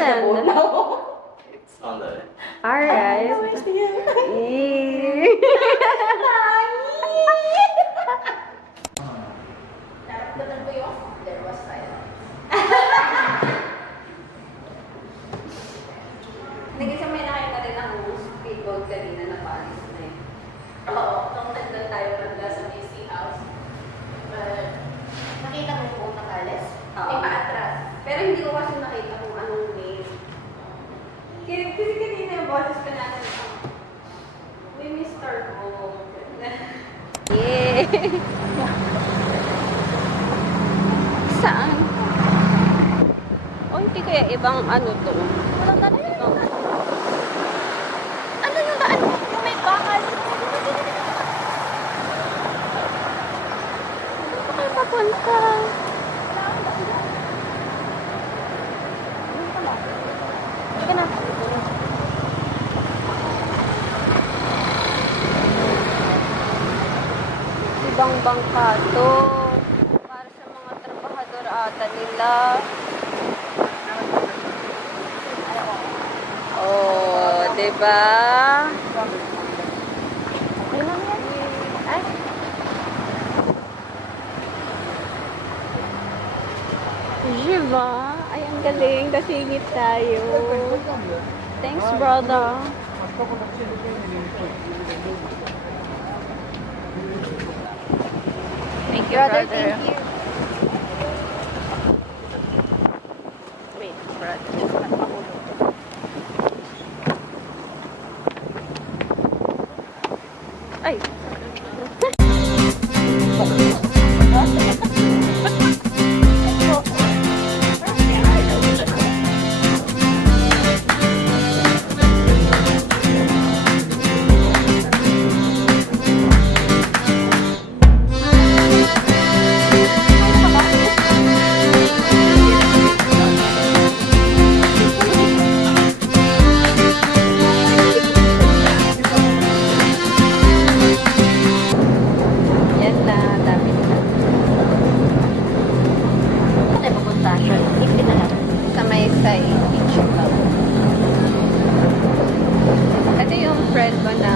island. It's on the... Alright. Naramdaman ko yung there was silence. Naging may nakita rin ang speedboat kanina na paalis na eh. Oo, nung nandun tayo nanda sa Macy House. Nakita mo yung boat na paalis? May paatras. Pero hindi ko kasi nakita kung anong name. Kasi kanina yung boses ko natin. May Mr. Boat. Yeah. Saan? O hindi kaya ibang ano to? Walang tanong yun. Ano yung daan? Yung may bakal. Saan pa kayo papunta? Sige na. Ibang bangka to. Para sa mga trabahador ata nila. Oh, diba? Okay lang yan. Ay. Diba? Ay, ang galing. Kasingit tayo. Thanks, brother. Thank you, brother. Thank you. Wait, brother. Ay. Yan na, dami na. Ano yung pupunta siya? Ipin na lang. Sa may side beach club. Ito yung friend mo na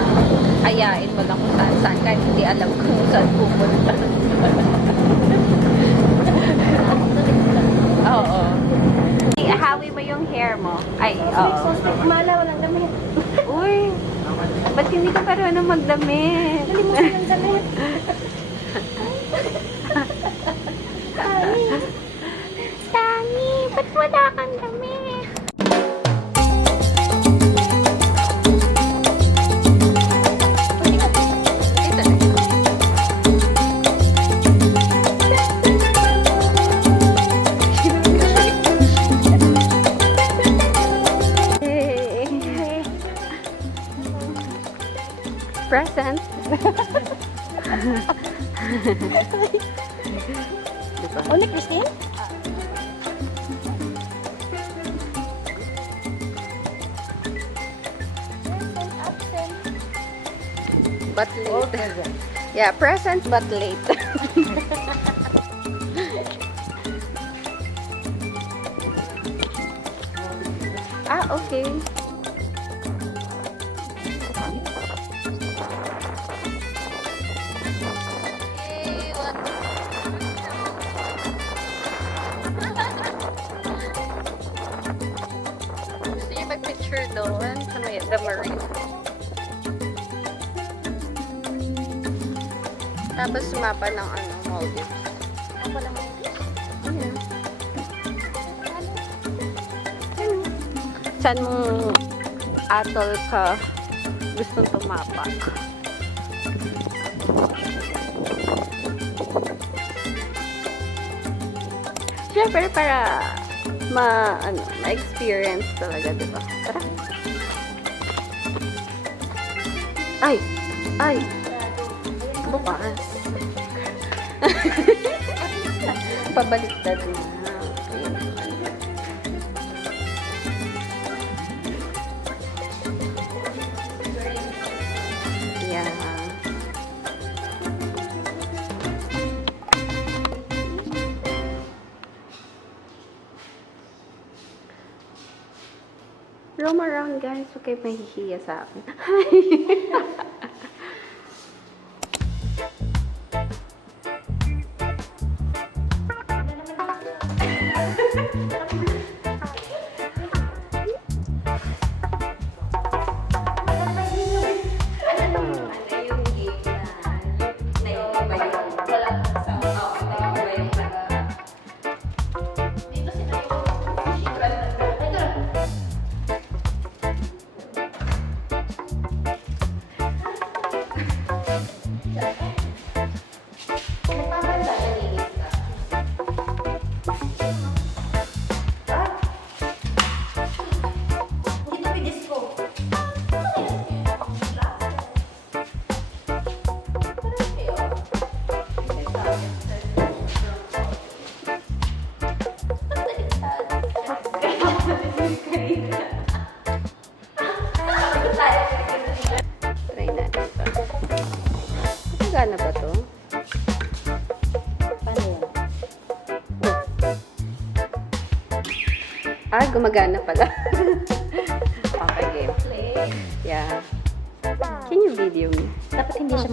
ayain mo lang kung saan kahit hindi alam kung saan pupunta. Oo. Ihawi mo yung hair mo. Ay, oo. Mala, walang damit. Uy, ba't hindi ka parang magdamit? Nalimutan yung damit. Tangi, ba't wala kang damit? Dito na. Present. Diba? Only Christine? But late. Yeah, present but late. Okay. Hey, what? Gusto niyo mag-picture doon sa may the marine. Tapos mapa ng Maldives. Ako lang. Ayan. Saan mong atol ka gustong tumapak? Siyempre para ma-experience talaga, diba? Tara. Ay! Ay! Bukas. Pabaliktad na. Yeah. Roam around, guys. Huwag kayo mahihiya sa akin. Ano yung game na naiiba yung wala sa naiiba yung dito sila yung nagpapanda nalinis ka. Hindi to disco. Try natin ito. Gana ba to? Paano yan? Ah, gumagana pala. Okay, game. Yeah. Can you video me? Dapat hindi siya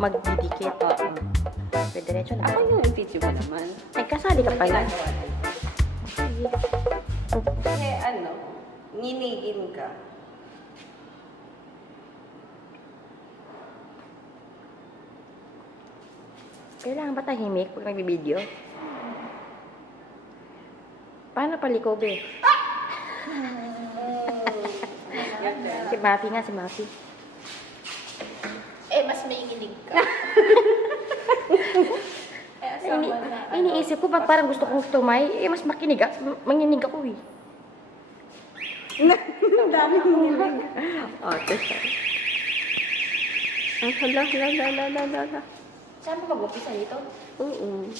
magdidikit. Oo. Pwede diretso lang. Ako yung video mo naman. Ay, kasali ka pala. Kasi ano, ninigin ka. Kailangan ba tahimik pag nagbibideo? Paano paliko, be? Si Mafi nga, si Mafi. Eh, mas mainginig ka. Iniisip ko, ba't parang gusto kong tumay? Eh, mas manginig ako eh. Ang daming nilig. Oh, ito siya. Ah, hala. Saan mo mag-upisa dito? Oo.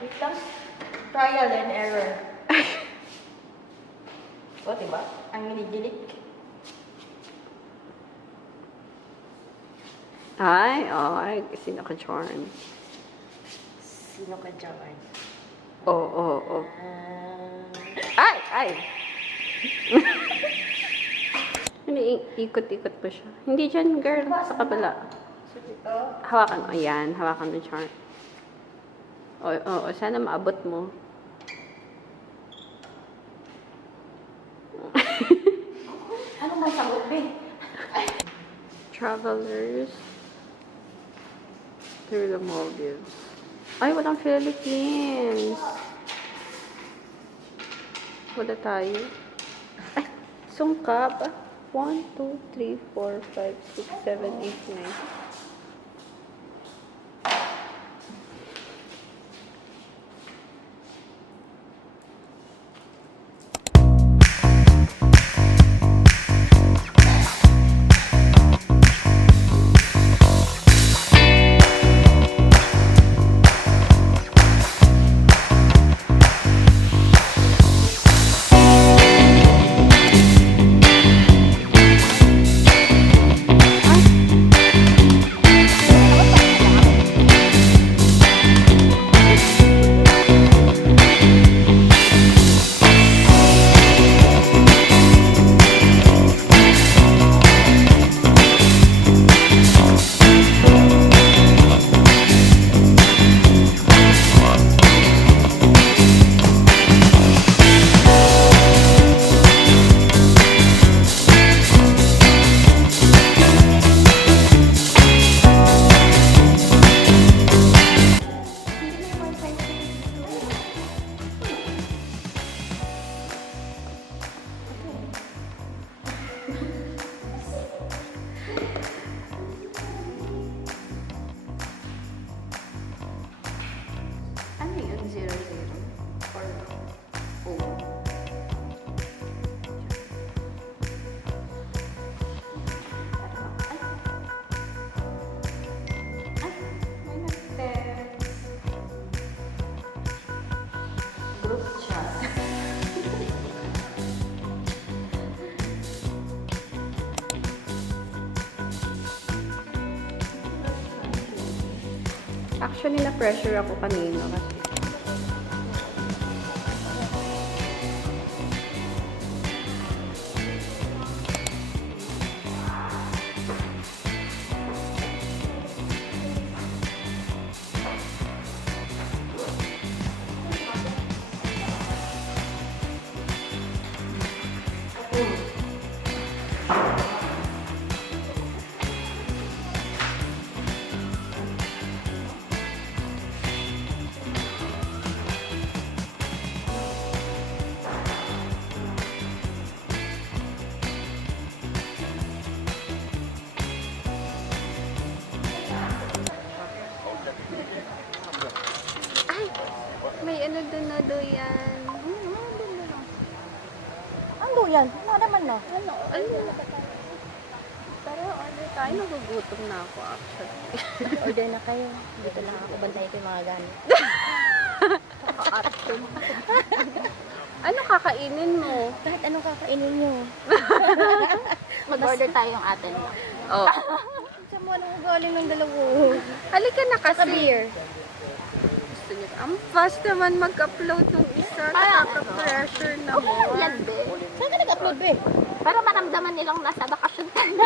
Wait lang. Trial and error. O, diba? Ang ginigilig. Ay, sino ka charm? Sino ka dyan? Oo. Ay! Hindi, ikot-ikot pa siya. Hindi dyan, girl. Sa kabila. So, dito. Hawakan mo. Ayan, hawakan mo charm. Oo, sana maabot mo. Ano man sa be? Travelers through the Maldives. Ay, walang Philippines. Wala tayo. Ay, sungkap. 1, 2, 3, 4, 5, 6, 7, 8, 9. Actually, na-pressure ako kanina kasi. May ano doon na doyan. Ang duyan. Ano naman no? Ano? Tara, order tayo. Nagugutom na ako actually. Order na kayo. Dito lang ako. Bantay ko yung mga gamit. Ano kakainin mo? Kahit anong kakainin nyo. Mag-order tayo yung atin. Oh. Sa mo, anong galing ng dalawa? Halika na Sa kasi. beer. Gusto niyo. Ang fast naman mag-upload ng isa. Nakaka-pressure naman. Yan, be. Saan ka nag-upload, be? Para maramdaman nilang nasa bakasyon tayo.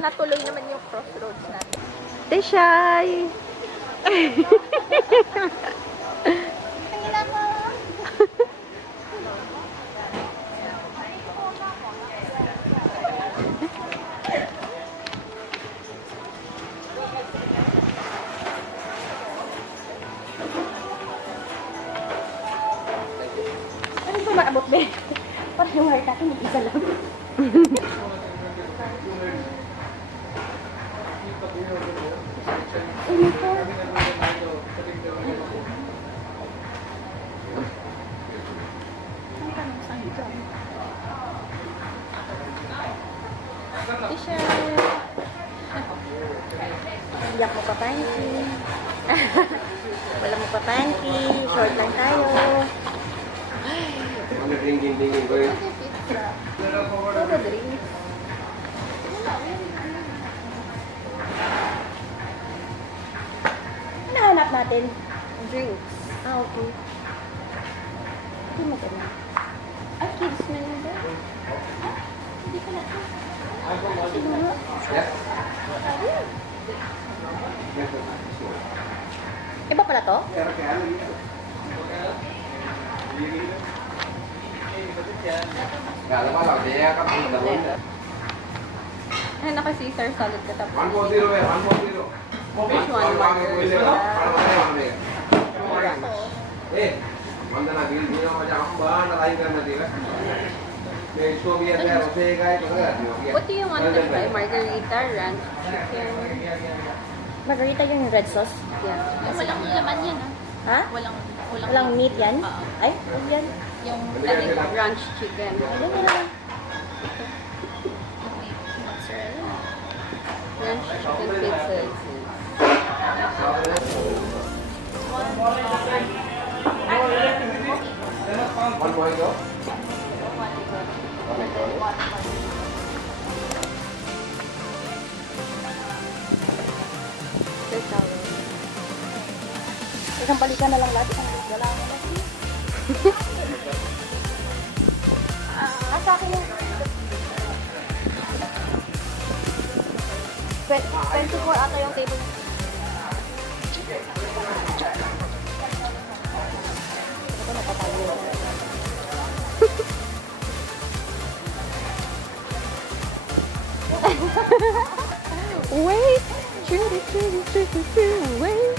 Natuloy naman yung crossroads natin. Teshay! Tangina ka. Ano ba maabot, be? Parang yung heart natin, isa lang. Iyak mo pa, panty. Wala mo pa, panty. Short lang tayo. Ano dingin ko yun? Todo drinks. Ano hanap natin? Drinks. Ah, okay. Hindi mo na. Ay, kids menu ba? Hindi ko na. Yes? Iba pala to? Kala pa lang, kaya ka pang dalawin. Ay, naka-Caesar salad ka tapos. 140 eh, 140. Which one? Margarita. Eh, manda na Gill दिया मजा हम बाहर लड़ाई करना देगा मैं इसको भी ऐसे रोसे का ही पकड़ दियो What do you want to try? Margarita, ranch, chicken. Margarita yung red sauce. Yeah. Walang laman yan, Ha? Walang meat yan? Ay, ano yan? Yung I think ranch chicken. Ayun na lang. mozzarella. Ranch chicken pizza. One point दो Isang balikan na lang lahat. Isang balikan na lang. Sa akin yung 24 ata yung table. Ito napatayo. Wait! Wait!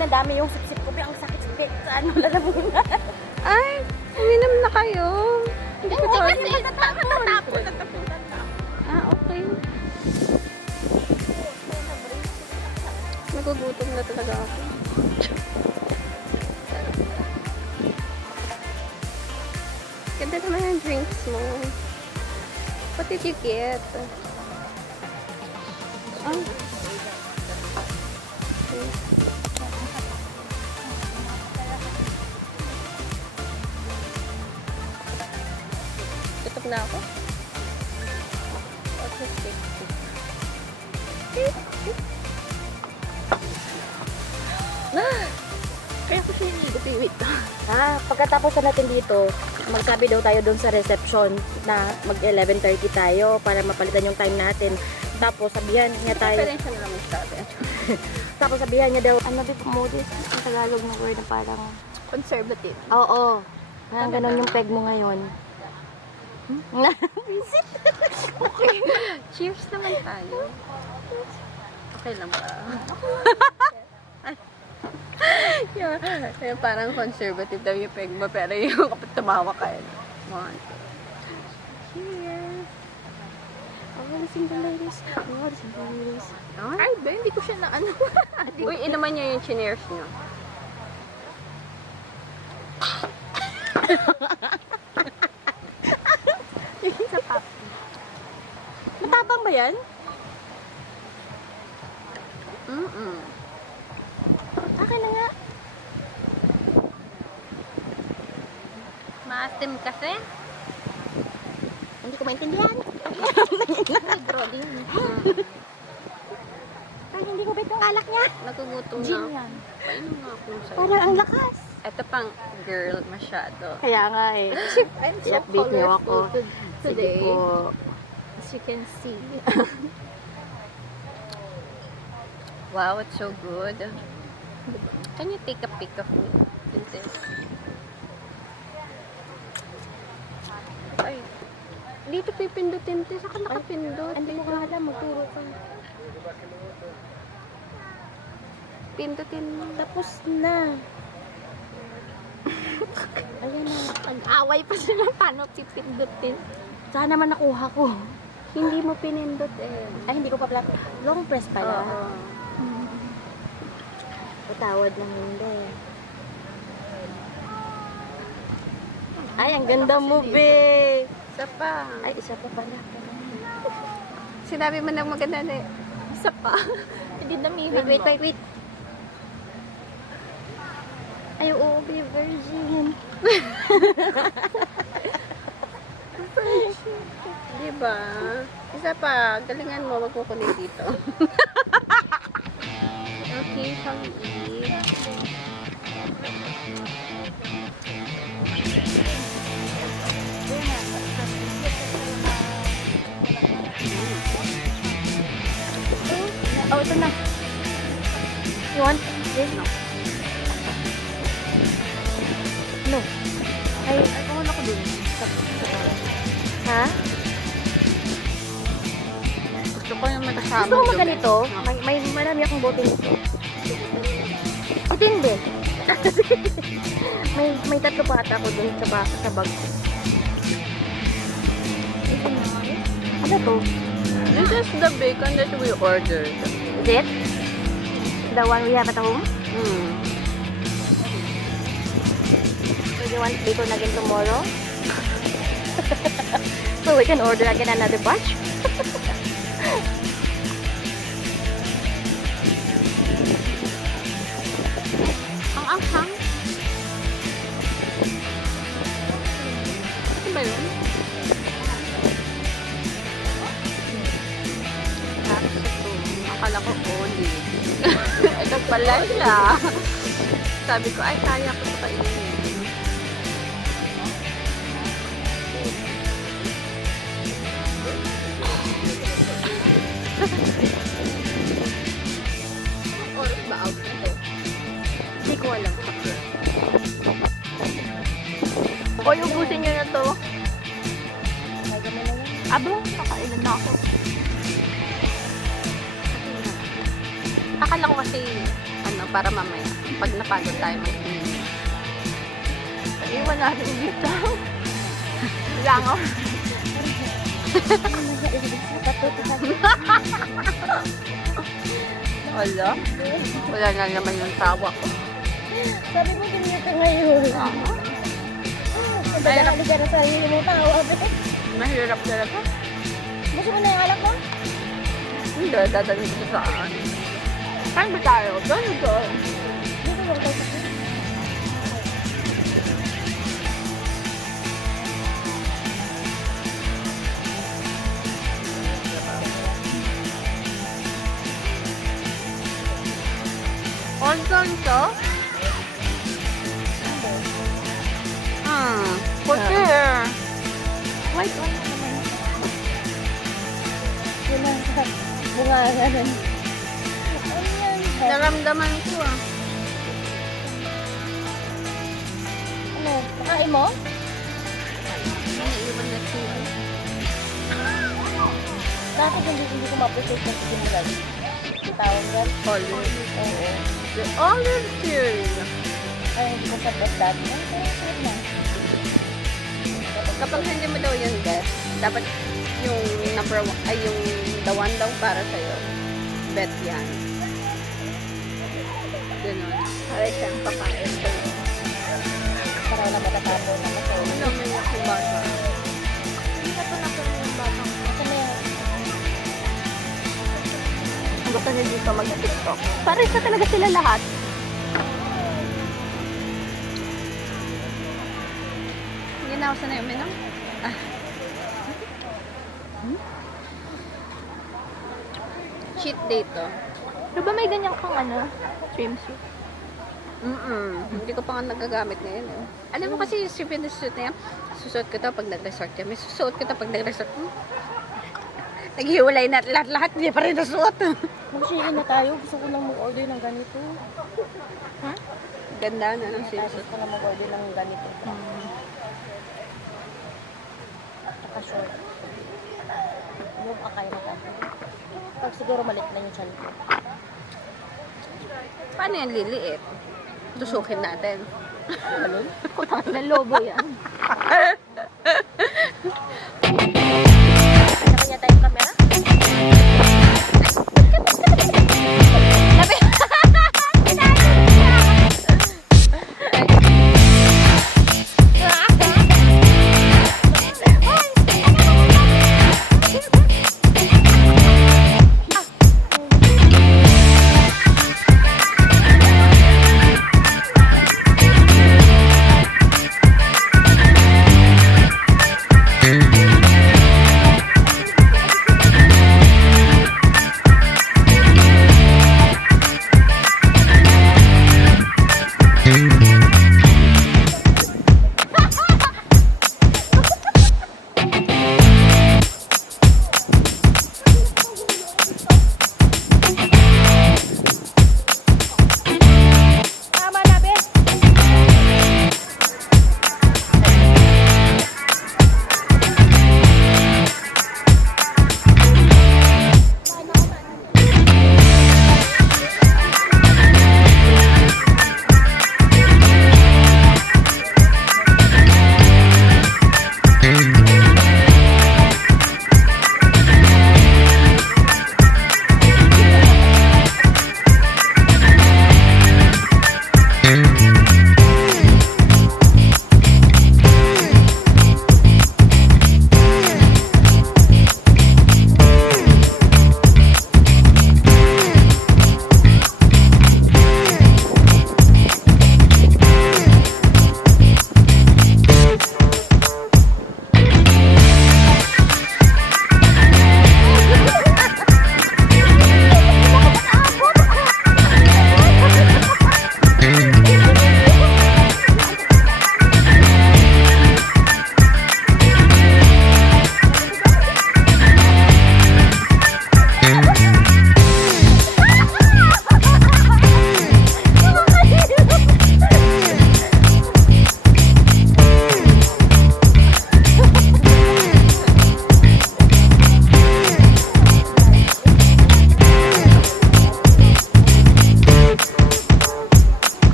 Ang dami yung sipsip ko. Ang sakit-sakit. Saan mo lalamunan? Ay! Uminom na kayo! Hindi ko to. Tatapon. Ah, okay. Nagugutom na talaga ako. Ganda naman yung drinks mo. What did you get? Ah. Okay. na ako. Autistic. Kaya ko siya hinigop eh. Wait. Pagkatapos na natin dito, magsabi daw tayo doon sa reception na mag 11:30 tayo para mapalitan yung time natin. Tapos sabihan niya tayo. Preferensya na lang magsabi. Tapos sabihan niya daw, ano ba modus? Ang Tagalog na word na parang, Conservative. oo. Parang ganun yung peg mo ngayon. Okay. Cheers naman tayo. Okay lang ba? yung parang conservative daw yung peg mo, pero yung kapag tumawa ka yun. One, two. Cheers! Oh, the single ladies. Oh, the single ladies. Ay, ba? Hindi ko siya na ano. Uy, inaman niya yung chineers niyo. Matapang ba yan? Mm-mm. Akin na nga. Maasim kasi. Hindi ko maintindihan. Broding. Parang hindi ko bet yung alak niya. Nagugutom na. Gin ako. yan. Painom nga ako sa'yo. Parang ang lakas. Ito pang girl masyado. Kaya nga eh. I'm I-update niyo ako. today. Sige po. As you can see. Wow, it's so good. Can you take a pic of me? Princess? Ay. Dito pipindutin. Saka nakapindot. Hindi mo ka alam, magturo ka. Pindutin mo. Tapos na. Ayan na. Nag-away pa sila. Paano pipindutin? Sana naman nakuha ko. Hindi mo pinindot eh. Ay, hindi ko pa pala. Long press pala. Oo. Patawad lang hindi. Ay, ang ganda mo, be. Isa pa. Ay, isa pa pala. Sinabi mo na maganda na eh. Isa pa. Hindi damihan Wait, mo. wait. Ay, oo, be virgin. Diba? Isa pa. Galingan mo. Wag mo kunin dito. Okay, pang-eat. Oh, ito na. You want this? No. Ay, Pumunta ko dun. ha? Gusto ko yung matasama. Gusto ko maganito. May marami akong bote nito. Ito hindi. may tatlo pa ata ako dun sa bag. Ano to? This is the bacon that we ordered. Is it? The one we have at home? So you want bacon again tomorrow? So we can order again another batch? Ang anghang. Ano ba yun? Tapos ito. Akala ko olive. Ito pala siya. Sabi ko, ay, kaya ko ito kainin. Oras ba out na ito? Hindi ko alam. Hoy, ubusin nyo na to. Abo, kakailan na ako. Akala ko kasi, para mamaya, pag napagod tayo mag-inom. Iwan natin dito. Langaw. Wala na naman yung tawa ko. Sabi mo ganito ngayon. Madali ka na sa sarili mo tawa. Mahirap talaga. Gusto mo na yung alak mo? Hindi, dadalhin ko sa saan. Saan ba tayo? Doon. Dito lang tayo sa ito? Puti. White one naman. Yun lang. Bunga ganun. Ano yan? Naramdaman ko ah. Ano? Nakain mo? Naiiwan na chili. Bakit hindi ko ma-appreciate ng simulan? Ang tawag yan? Olive. Oo. The olive chili. Ay, hindi ko sa best dati. Ay, sarap na. Kapag hindi mo daw yun, guys, dapat yung number one, ay yung the one daw para sa'yo. Bet yan. Ganun. Para siyang papain sa'yo. Para wala matatapo na kasi. Ano may yung bata? Hindi ka pa napunin yung bata. Kasi may Ang gusto niya dito mag-tiktok. Pares na talaga sila lahat. Hindi na ako sanay uminom. Cheat day to. Pero ba may ganyan kang swimsuit? Hindi ko pa nga nagagamit ngayon eh. Alam mo kasi yung suit na yan, susuot ko to pag nag-resort kami. Susuot ko to pag nag-resort. Naghiwalay na lahat-lahat, hindi pa rin nasuot. mag-share na tayo. Gusto ko lang mag-order ng ganito. Ganda na ng Tapos swimsuit. ko lang mag-order ng ganito. Tsaka short. Yung akay na tayo. Pag siguro malit na yung chan ko. Paano yan liliit? Tusukin natin. Balon? Kutang na lobo yan. Kanya-kanya tayong camera?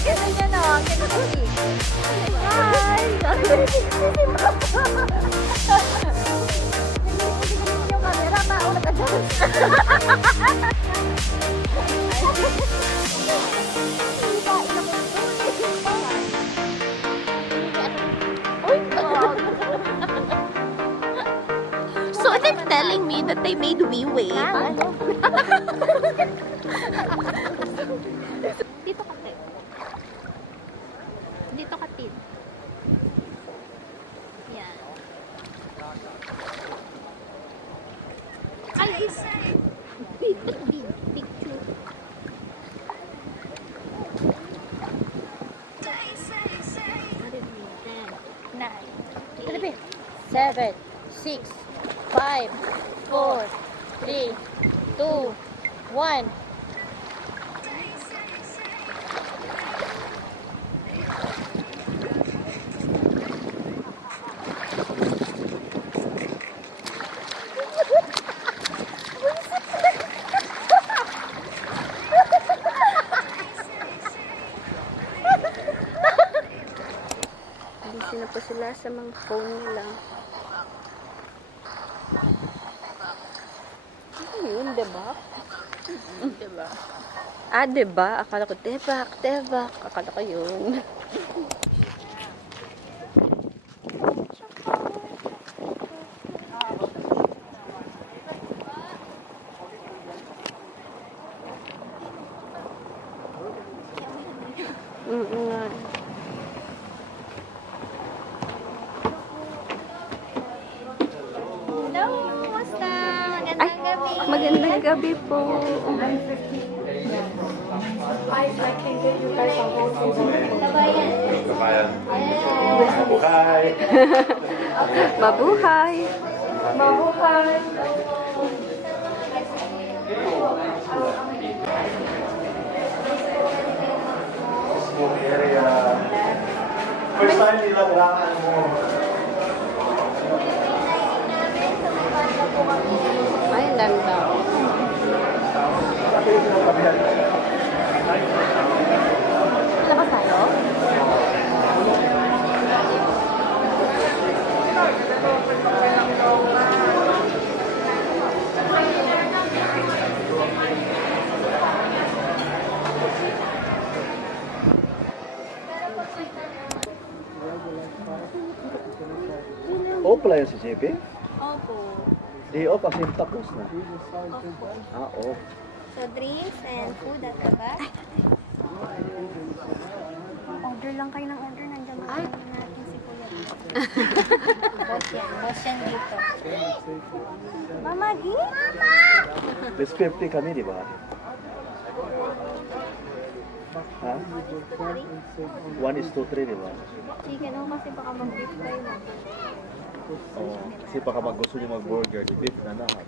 Ganda niya no, ganda niya. Hi! Yung camera, mauna ka dyan. So they're telling me that they made we wait. Dito ka, Ted. Dito ka, Ted. Yan. Ay, big picture. Nine. 7, 6, 5, 4, 3, 2, 1. Busy na pa sila sa mga phone nila. Ano yun, diba? Diba? Ah, diba? Akala ko, tebak, tebak. Akala ko yun. Nga. Hello, kumusta? Magandang gabi. Magandang gabi po. Kabayan. Mabuhay. area. First time nila kailangan mo. Ay, ang dami tao. Labas tayo? Off pala yun si JP? Opo. Day off kasi tapos na. Opo. Ah, off. So, drinks and food at the back. Order lang kayo ng order. Nandiyan mo natin si Kuya. Boss yan. Boss yan dito. Mama, Gi? Mama! Plus 50 kami, di ba? Ha? 1:3, di ba? Chicken ako kasi baka mag-beef kayo. Oo. Kasi baka gusto niyo mag-burger, beef na lahat.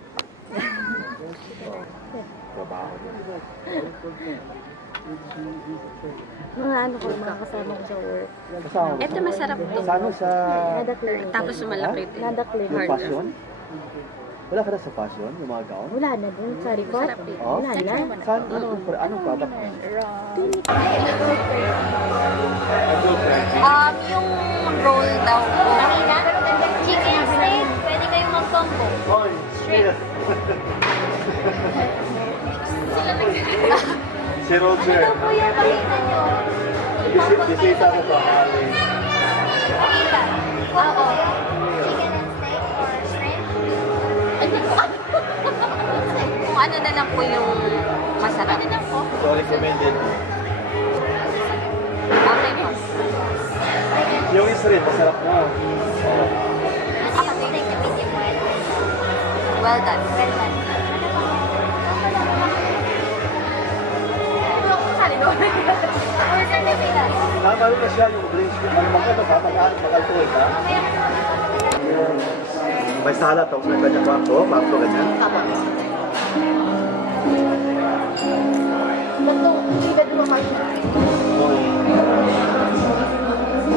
Trabaho. Mga ano ko, mga kasama ko sa work. Kasama mo? Ito masarap to. Sana sa... Nadakli. Tapos malaki din. Nadakli. Yung passion? Wala ka na sa passion? Yung mga gown? Wala na dun sa report. Masarap din. Oh? Wala na. Saan? Anong product mo? Yung roll daw po. Chicken steak. Pwede kayong mag-combo. Shrimp. Si Roger. Ano po yung pakita nyo? Bisita ko to. Pakita. Oo. Chicken and steak or shrimp? Kung ano na lang po yung masarap. Ano lang po? So, recommended. Okay po. Yung isrit, masarap na. Ano yung steak na medium well? Well done. Well done. Order na sila. Tama rin na siya yung drinks. Ano ba ka? Makaltuhin ka? May salad tapos may kanya pato. Pato ganyan.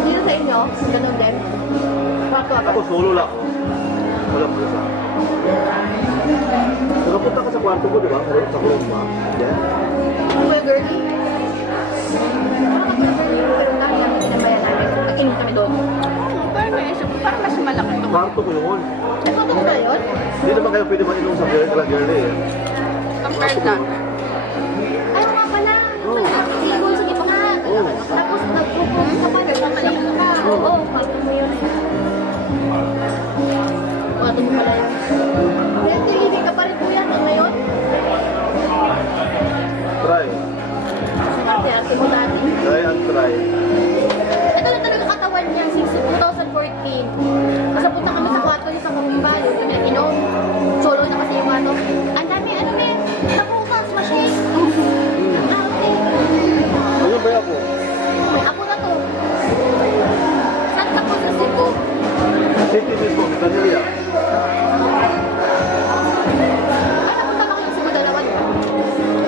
Dito sa inyo, ganun din. Ako solo lang ako. Wala mo sa. Pero Nakapunta ka sa kwarto ko, di ba? Sa close ba? Yeah. Kuya girlie. Pero kami namin sinabayan namin. Nag-inom kami doon. Parang naisip ko, parang mas malaki ito. Kwarto ko yun. Nagkauto ko ba yun? Hindi naman kayo pwede mainom sa girly eh. Compared na. Ay, nga pala. Oo. Sigo sa gipangan. Tapos nag-propose ka pa. Nagpapaligo ka. Oo, kailan mo yun. Kwarto mo pala yun. Kaya tilibig ka pa rin kuya doon ngayon. Try. Ate mo dati. Try and try. Ito na talaga katawan niya since 2014. Kasi punta kami sa kwarto niya sa Kumbibal. Kami nag-inom. Solo na kasi yung kwarto. Ang dami, ano na yan? Nabukas, machine. Ate. Ano ba ako? Ako na to. Saan ka po sa Cebu? City mismo, Manila. Ay, napunta ba kayo sa Cebu dalawa?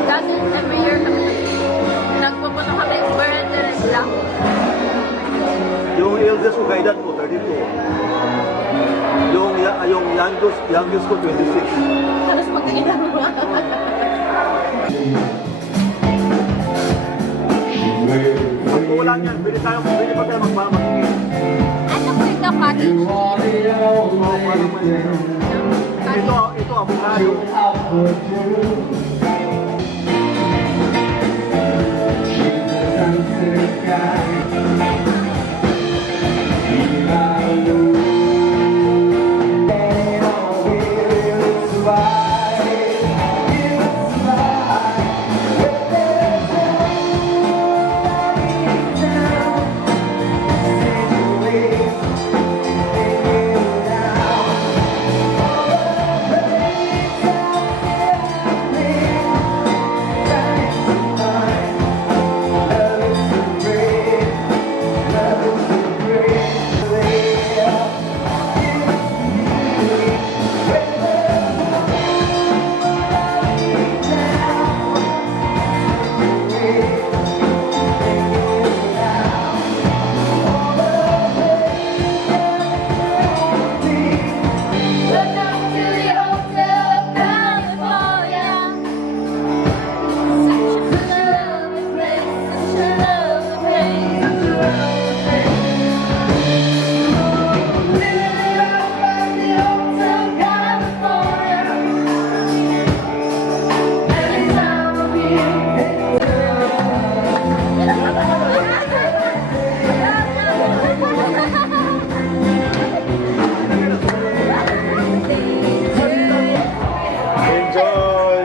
Dati, every year kami nagpupunta kami birthday lang. Yung eldest ko guidance ko, 32. Yung youngest ko, 26. Halos magkailan mo. Pag wala niyan, pwede pa tayo magmamagiging. Ano po ito, cottage? Ito, avocado. Enjoy!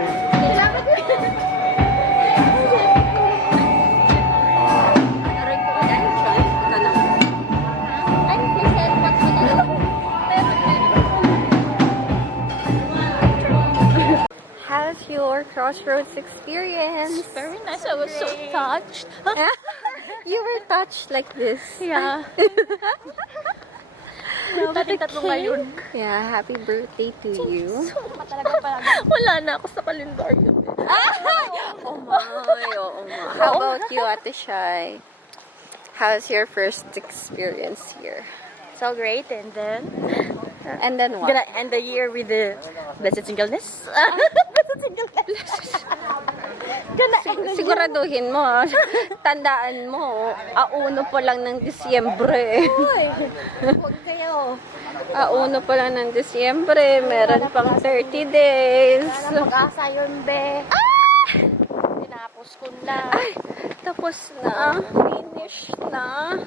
Aray ko, entrance. Ika na. Ay, may cellphone ko na lang. How's your Crossroads experience? Very nice. I was so touched. You were touched like this. Yeah. Tatlo ngayon. Yeah, happy birthday to you. Wala na ako sa kalendaryo. Oh my, oo nga. How about you, Ate Shai? How's your first experience here? So great. And then, And then what? gonna end the year with the blessed singleness. Blessed singleness. Gonna end the year. Siguraduhin mo, ah. Tandaan mo, auno pa lang ng Disyembre. Huwag kayo. Auno pa lang ng Disyembre, meron pang 30 days. Sana mag-asa yun, be. Tinapos ko na. Ay, tapos na. Finish na.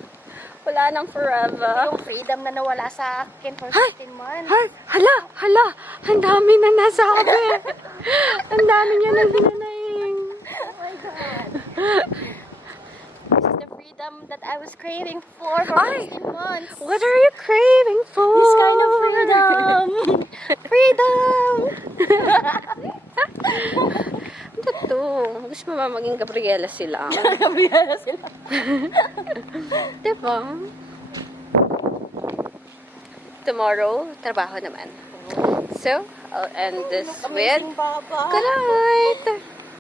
Wala nang forever. Yung freedom na nawala sa akin for 15 months. Ay, hala, ang dami na nasabi. Ang dami niya nang hinanaing. Oh my God. This is the freedom that I was craving for 15 months. What are you craving for? This kind of freedom. Freedom! Ano to? Gusto mo ba maging Gabriela sila? Gabriela sila. Diba? Tomorrow, trabaho naman. So, I'll end this with Baba. good night!